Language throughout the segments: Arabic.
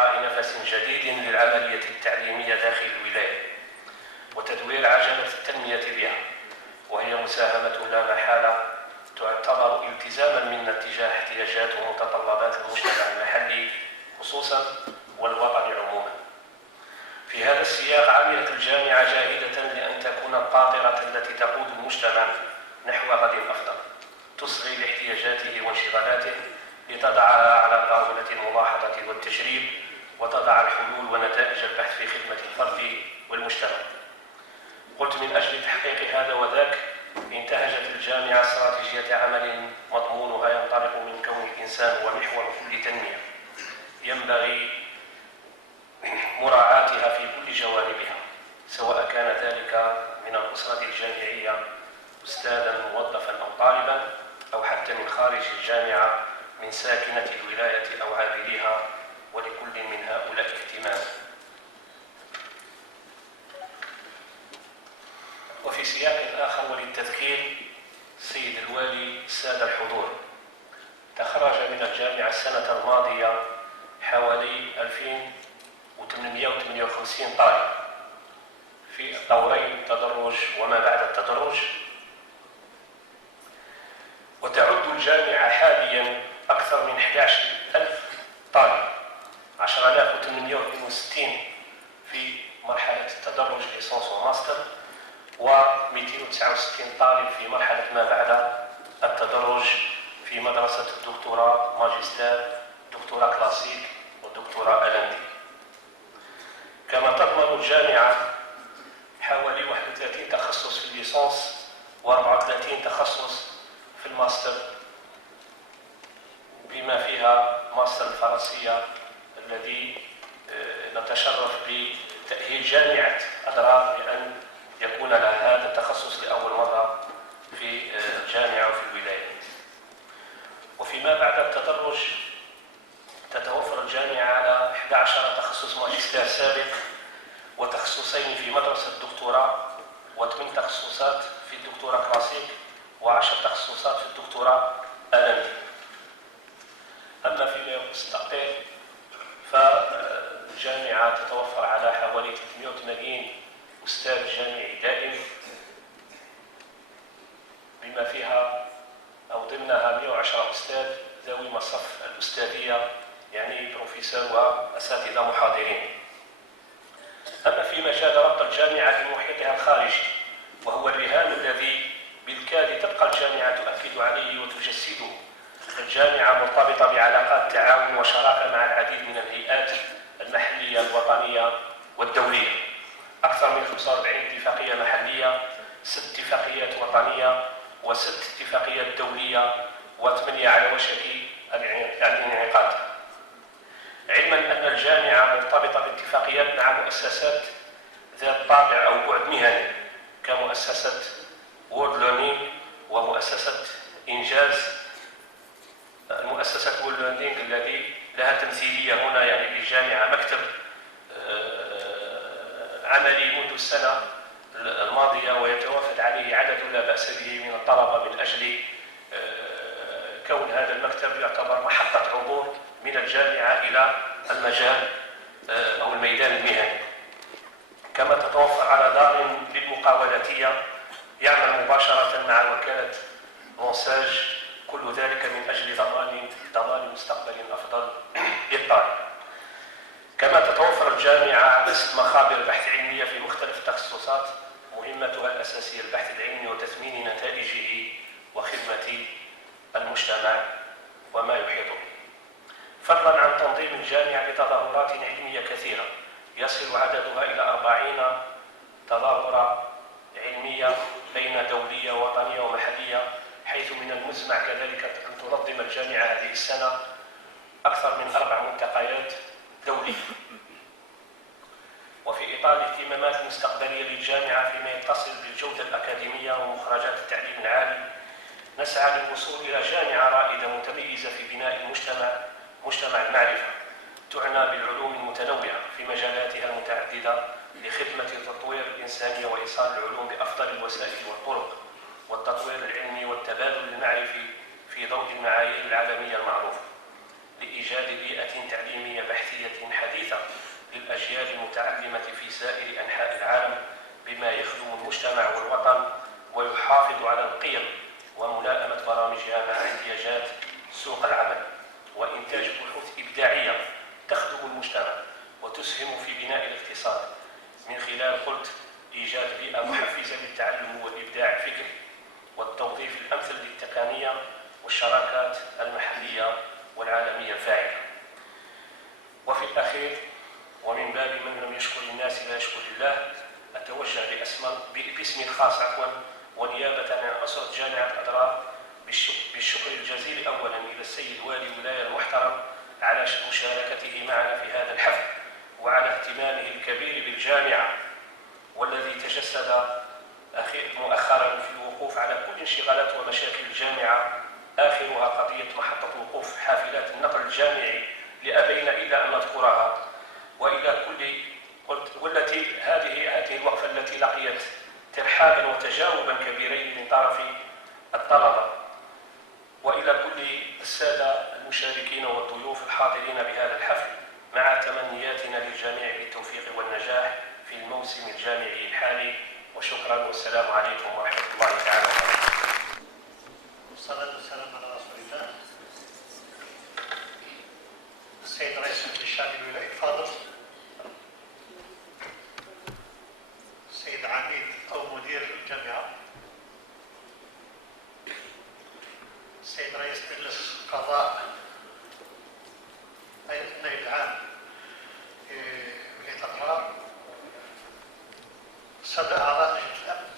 إعطاء نفس جديد للعملية التعليمية داخل الولاية وتدوير عجلة التنمية بها، وهي مساهمة لا محالة تعتبر التزاما منا تجاه احتياجات ومتطلبات المجتمع المحلي خصوصا والوطن عموما. في هذا السياق عملت الجامعة جاهدة لأن تكون القاطرة التي تقود المجتمع نحو غد أفضل، تصغي لاحتياجاته وانشغالاته لتضعها على طاولة الملاحظة والتجريب وتضع الحلول ونتائج البحث في خدمة الفرد والمجتمع. قلت من أجل تحقيق هذا وذاك انتهجت الجامعة استراتيجية عمل مضمونها ينطلق من كون الإنسان هو محور كل تنمية ينبغي مراعاتها في كل جوانبها، سواء كان ذلك من الأسرة الجامعية أستاذا موظفا أو طالبا، أو حتى من خارج الجامعة من ساكنة الولاية أو عابريها، ولكل من هؤلاء اهتمام. وفي سياق آخر وللتذكير، سيد الوالي، السادة الحضور، تخرج من الجامعة السنة الماضية حوالي 2858 طالب في دورين التدرج وما بعد التدرج، وتعد الجامعة حاليا أكثر من 11,000 طالب، 10,862 في مرحلة التدرج ليسانس وماستر، و269 طالب في مرحلة ما بعد التدرج في مدرسة الدكتوراه، ماجستير، دكتوراه كلاسيك ودكتوراه ألندي. كما تضمن الجامعة حوالي 31 تخصص في الليسانس و34 تخصص في الماستر، بما فيها ماستر الفرنسية الذي نتشرف بتأهيل جامعة أدرار بأن يكون لها هذا التخصص لأول مرة في الجامعة وفي الولاية. وفيما بعد التدرج تتوفر الجامعة على 11 تخصص ماجستير سابق، وتخصصين في مدرسة الدكتوراه، و8 تخصصات في الدكتوراه كلاسيك، و10 تخصصات في الدكتوراه ألندي. أما فيما يخص التقدير فالجامعة تتوفر على حوالي 380 أستاذ جامعي دائم، بما فيها أو ضمنها 110 أستاذ ذوي مصف الأستاذية، يعني بروفيسور وأساتذة محاضرين. أما في مجال ربط الجامعة بمحيطها الخارجي، وهو الرهان الذي بالكاد تبقى الجامعة تؤكد عليه وتجسده، الجامعة مرتبطة بعلاقات تعاون وشراكة مع العديد من الهيئات المحلية الوطنية والدولية، أكثر من 45 اتفاقية محلية، 6 اتفاقيات وطنية، و6 اتفاقيات دولية، و8 على وشك الانعقاد. علما أن الجامعة مرتبطة باتفاقيات مع مؤسسات ذات طابع أو بعد مهني كمؤسسة وورد ليرنينج ومؤسسة إنجاز. المؤسسة وورد ليرنينج الذي لها تمثيلية هنا، يعني للجامعة مكتب عملي منذ السنة الماضية ويتوافد عليه عدد لا بأس به من الطلبة من أجل كون هذا المكتب يعتبر محطة عبور من الجامعة إلى المجال أو الميدان المهني. كما تتوفر على دار للمقاولاتية يعمل مباشرة مع وكالة مونساج، كل ذلك من أجل ضمان مستقبل أفضل للطالب. كما تتوفر الجامعة على 6 مخابر بحث علمية في مختلف التخصصات، مهمتها الأساسية البحث العلمي وتثمين نتائجه وخدمة المجتمع وما يحيط به، فضلا عن تنظيم الجامعة لتظاهرات علمية كثيرة يصل عددها إلى 40 تظاهرة علمية بين دولية ووطنية ومحلية، حيث من المزمع كذلك أن تنظم الجامعة هذه السنة أكثر من 4 ملتقيات دولية. وفي إطار الاهتمامات المستقبلية للجامعة فيما يتصل بالجودة الأكاديمية ومخرجات التعليم العالي، نسعى للوصول إلى جامعة رائدة متميزة في بناء مجتمع المعرفة، تعنى بالعلوم المتنوعة في مجالاتها المتعددة لخدمة تطوير الإنسانية وإيصال العلوم بأفضل الوسائل والطرق، والتطوير العلمي والتبادل المعرفي في ضوء المعايير العالمية المعروفة. لإيجاد بيئة تعليمية بحثية حديثة للأجيال المتعلمة في سائر أنحاء العالم، بما يخدم المجتمع والوطن ويحافظ على القيم وملائمة برامجها مع احتياجات سوق العمل، وإنتاج بحوث إبداعية تخدم المجتمع وتسهم في بناء الاقتصاد من خلال إيجاد بيئة محفزة للتعلم والإبداع الفكري والتوظيف الأمثل للتقنية والشراكات المحلية والعالمية الفاعلة. وفي الأخير، ومن باب من لم يشكر الناس لا يشكر الله، أتوجه باسمي الخاص ونيابة عن أسرة جامعة أضرار بالشكر الجزيل أولا إلى السيد والي الولاية المحترم على مشاركته معنا في هذا الحفل، وعلى اهتمامه الكبير بالجامعة، والذي تجسد مؤخرا في الوقوف على كل انشغالات ومشاكل الجامعة، آخرها قضية محطة وقوف حافلات النقل الجامعي لأبينا إلا أن نذكرها، والتي هذه الوقفة التي لقيت ترحابا وتجاوبا كبيرين من طرف الطلبة، وإلى كل السادة المشاركين والضيوف الحاضرين بهذا الحفل، مع تمنياتنا للجميع بالتوفيق والنجاح في الموسم الجامعي الحالي. وشكرا، والسلام عليكم ورحمة الله تعالى وبركاته. والصلاة والسلام على رسول الله. السيد رئيس مجلس الشعب الولاية الفاضل، السيد عميد أو مدير الجامعة، السيد رئيس مجلس القضاء، النائب العام ولاية أضرار، السادة أعضاء لجنة الأمن،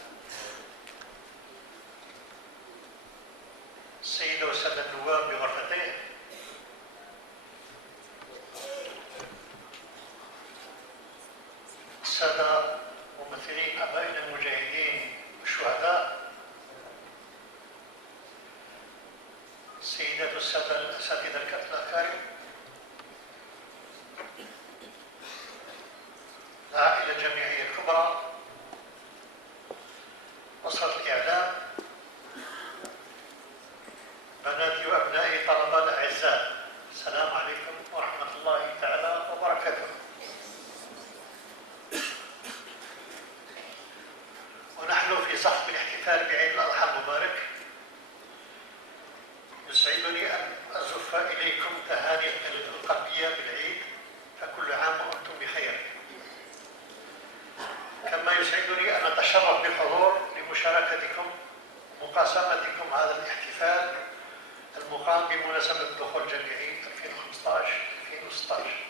السيدة والسادة النواب بغرفتين، السادة ممثلين أبائنا المجاهدين والشهداء، السيدات والسادة الأساتذة الأكارم، العائلة الجامعية الكبرى، أسرة الإعلام، بناتي وأبنائي طلبة الأعزاء، السلام عليكم ورحمة الله تعالى وبركاته. ونحن في صحب الاحتفال بعيد الأضحى المبارك، يسعدني أن أزف إليكم تهاني القلبية بالعيد، فكل عام وأنتم بخير. كما يسعدني أن أتشرف بالحضور لمشاركتكم ومقاسمتكم هذا الاحتفال المقام بمناسبة الدخول الجامعي 2015-2016.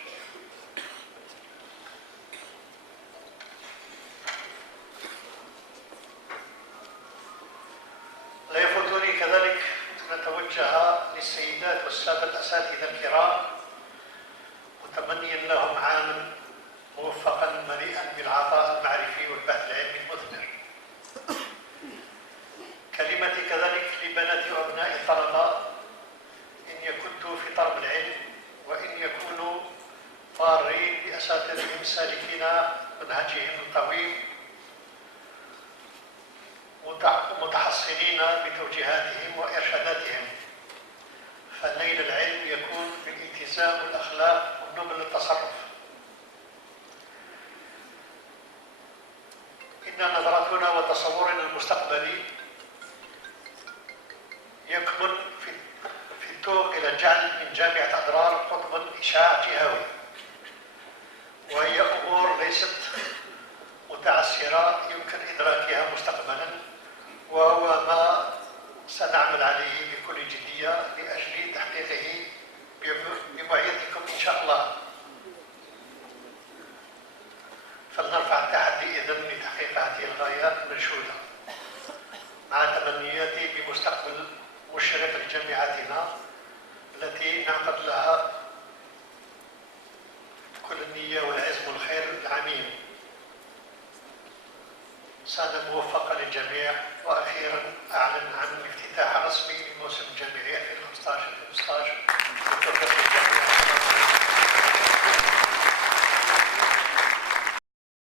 لا يفوتني كذلك أن أتوجه للسيدات والسادة الأساتذة الكرام متمنيا لهم عاما موفقا مليئا بالعطاء المعرفي والبحث العلمي المثمر. كلمتي كذلك لبناتي وأبنائي الطلبة، إن يكنتوا في طلب العلم وإن يكونوا فارين بأساتذتهم السالكين منهجهم الطويل متحصنين بتوجيهاتهم وإرشاداتهم، فنيل العلم يكون بالالتزام والأخلاق والنبل التصرف. إن نظرتنا وتصورنا المستقبلي يكمن في التوق إلى جعل من جامعة أضرار قطبا إشعاع جهوي، وهي أمور ليست متعسرة يمكن إدراكها مستقبلا، وهو ما سنعمل عليه بكل جدية لأجل تحقيقه بمعيتكم إن شاء الله. فلنرفع التحدي إذن لتحقيق هذه الغايات المنشودة، مع تمنياتي بمستقبل مشرق لجامعتنا التي نعقد لها كل النية والعزم والخير العميم. سنة موفقة للجميع. وأخيرا أعلن عن الافتتاح الرسمي لموسم الجامعي 2015-2016